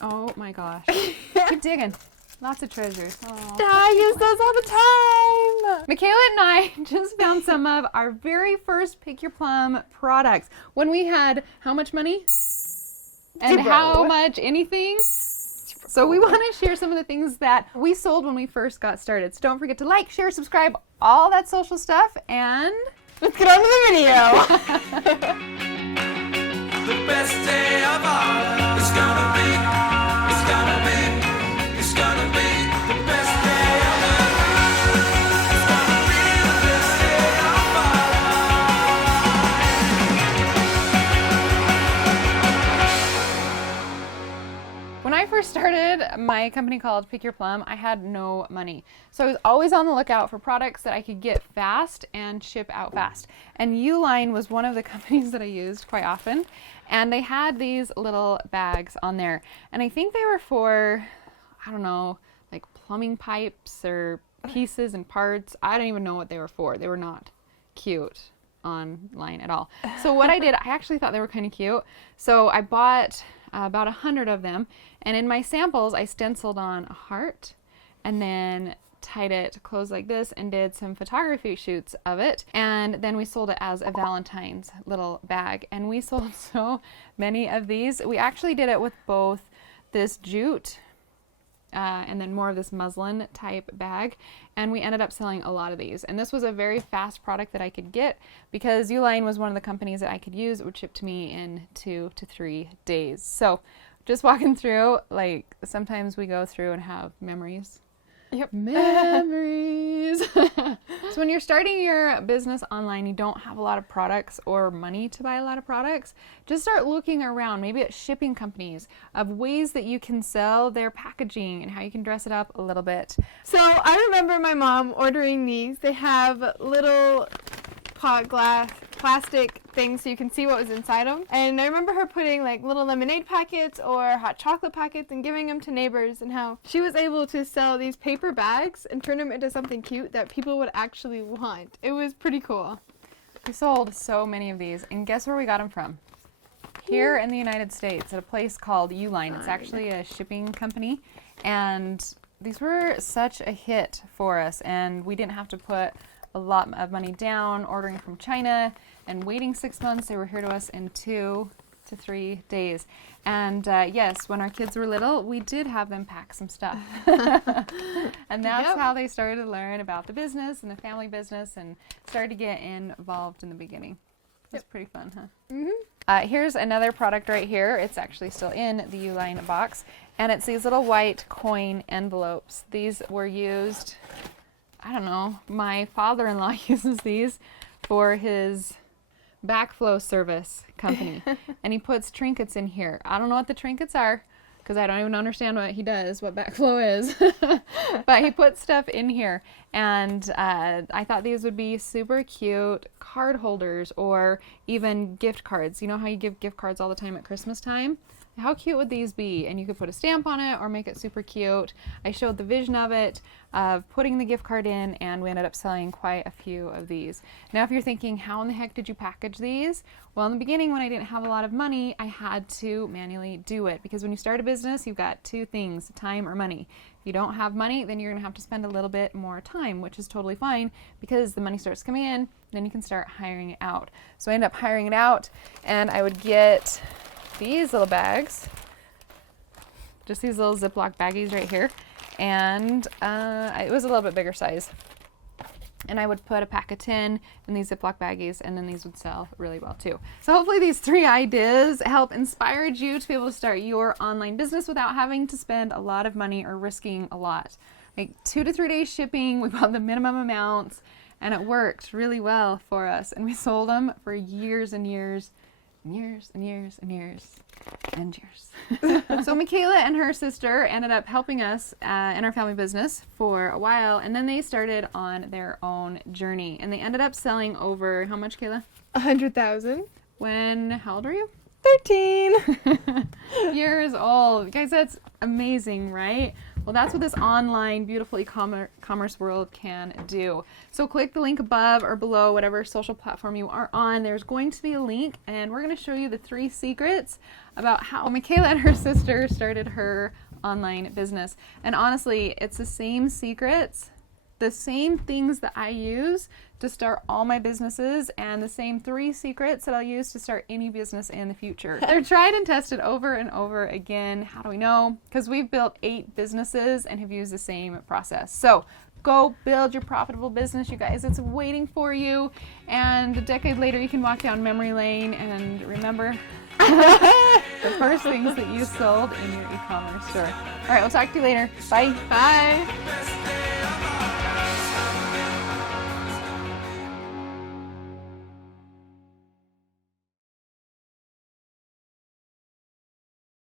Oh my gosh. Keep digging. Lots of treasures. Oh. I use those all the time. Makayla and I just found some of our very first Pick Your Plum products when we had how much money? And how much anything? So we want to share some of the things that we sold when we first got started. So don't forget to like, share, subscribe, all that social stuff, and let's get on to the video. The best day of all is gonna be, it's gonna be, it's gonna be the best day of all. It's gonna be the best day of all. When I first started my company called Pick Your Plum, I had no money. So I was always on the lookout for products that I could get fast and ship out fast. And Uline was one of the companies that I used quite often. And they had these little bags on there. And I think they were for, I don't know, like plumbing pipes or pieces and parts. I don't even know what they were for. They were not cute online at all. So what I did, I actually thought they were kind of cute. So I bought about 100 of them. And in my samples, I stenciled on a heart and then tied it closed like this and did some photography shoots of it, and then we sold it as a Valentine's little bag. And we sold so many of these. We actually did it with both this jute and then more of this muslin type bag, and we ended up selling a lot of these. And this was a very fast product that I could get because Uline was one of the companies that I could use. It would ship to me in 2 to 3 days. So just walking through, like sometimes we go through and have memories. Yep. Memories. So when you're starting your business online, you don't have a lot of products or money to buy a lot of products, just start looking around, maybe at shipping companies, of ways that you can sell their packaging and how you can dress it up a little bit. So I remember my mom ordering these. They have little pot glass plastic things so you can see what was inside them. And I remember her putting like little lemonade packets or hot chocolate packets and giving them to neighbors, and how she was able to sell these paper bags and turn them into something cute that people would actually want. It was pretty cool. We sold so many of these, and guess where we got them from? Here in the United States at a place called Uline. It's actually a shipping company, and these were such a hit for us, and we didn't have to put a lot of money down ordering from China and waiting 6 months. They were here to us in 2 to 3 days. And yes, when our kids were little, we did have them pack some stuff. And that's how they started to learn about the business and the family business and started to get involved in the beginning. It's pretty fun, huh? Mm-hmm. Here's another product right here. It's actually still in the Uline box. And it's these little white coin envelopes. These were used, I don't know, my father-in-law uses these for his backflow service company. And he puts trinkets in here. I don't know what the trinkets are because I don't even understand what he does, what backflow is. But he puts stuff in here. And I thought these would be super cute card holders or even gift cards. You know how you give gift cards all the time at Christmas time? How cute would these be? And you could put a stamp on it or make it super cute. I showed the vision of it, of putting the gift card in, and we ended up selling quite a few of these. Now, if you're thinking, how in the heck did you package these? Well, in the beginning, when I didn't have a lot of money, I had to manually do it, because when you start a business, you've got two things, time or money. If you don't have money, then you're gonna have to spend a little bit more time, which is totally fine, because the money starts coming in, then you can start hiring it out. So I ended up hiring it out, and I would get these little bags, just these little Ziploc baggies right here, and it was a little bit bigger size. And I would put a pack of 10 in these Ziploc baggies, and then these would sell really well too. So hopefully these 3 ideas help inspire you to be able to start your online business without having to spend a lot of money or risking a lot. Like 2 to 3 days shipping, we bought the minimum amounts, and it worked really well for us. And we sold them for years and years. Years and years and years and years. So Makayla and her sister ended up helping us in our family business for a while, and then they started on their own journey, and they ended up selling over, how much, Kayla? 100,000. How old were you? 13. Years old. Guys, that's amazing, right? Well, that's what this online beautiful e-commerce world can do. So click the link above or below, whatever social platform you are on. There's going to be a link, and we're going to show you the 3 secrets about how Makayla and her sister started her online business. And honestly, it's the same secrets, the same things that I use to start all my businesses, and the same 3 secrets that I'll use to start any business in the future. They're tried and tested over and over again. How do we know? Because we've built 8 businesses and have used the same process. So go build your profitable business, you guys. It's waiting for you. And a decade later, you can walk down memory lane and remember the first things that you sold in your e-commerce store. All right, we'll talk to you later. Bye. Bye. Best